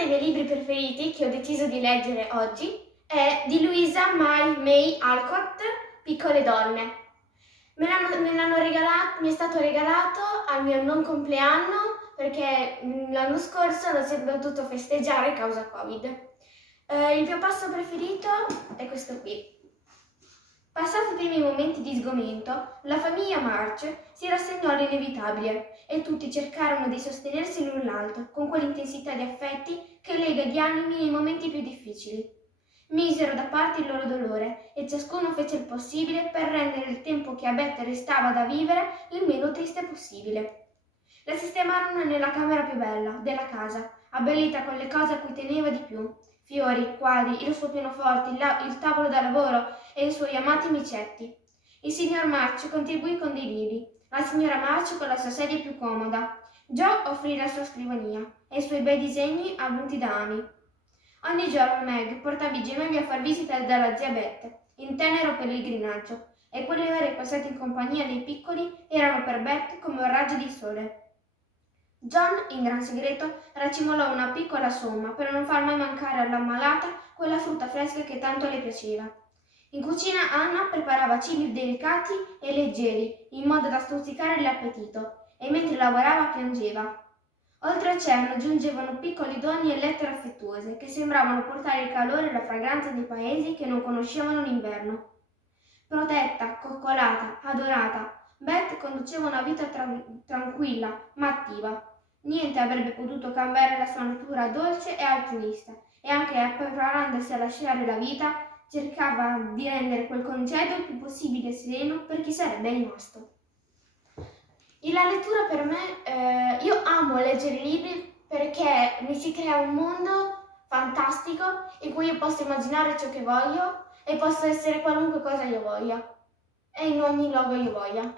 dei miei libri preferiti che ho deciso di leggere oggi è di Louisa May Alcott, Piccole donne. Mi è stato regalato al mio non compleanno perché l'anno scorso non si è potuto festeggiare a causa Covid. Il mio passo preferito è questo qui. Passati i primi momenti di sgomento, la famiglia March si rassegnò all'inevitabile e tutti cercarono di sostenersi l'un l'altro con quell'intensità di affetti che lega gli animi nei momenti più difficili. Misero da parte il loro dolore e ciascuno fece il possibile per rendere il tempo che a Beth restava da vivere il meno triste possibile. La sistemarono nella camera più bella della casa, abbellita con le cose a cui teneva di più: fiori, quadri, il suo pianoforte, il tavolo da lavoro e i suoi amati micetti. Il signor March contribuì con dei libri, la signora March con la sua sedia più comoda, Joe offrì la sua scrivania e i suoi bei disegni avunti da anni. Ogni giorno Meg portava i gemelli a far visita dalla zia Beth, in tenero pellegrinaggio, e quelle ore passate in compagnia dei piccoli erano per Beth come un raggio di sole. John, in gran segreto, racimolò una piccola somma per non far mai mancare all'ammalata quella frutta fresca che tanto le piaceva. In cucina Anna preparava cibi delicati e leggeri, in modo da stuzzicare l'appetito, e mentre lavorava piangeva. Oltre al cenno giungevano piccoli doni e lettere affettuose, che sembravano portare il calore e la fragranza dei paesi che non conoscevano l'inverno. Protetta, coccolata, adorata, Beth conduceva una vita tranquilla, ma attiva. Niente avrebbe potuto cambiare la sua natura dolce e altruista, e anche preparandosi a lasciare la vita, cercava di rendere quel congedo il più possibile sereno per chi sarebbe rimasto. E la lettura per me, io amo leggere libri perché mi si crea un mondo fantastico in cui io posso immaginare ciò che voglio e posso essere qualunque cosa io voglia e in ogni luogo io voglia.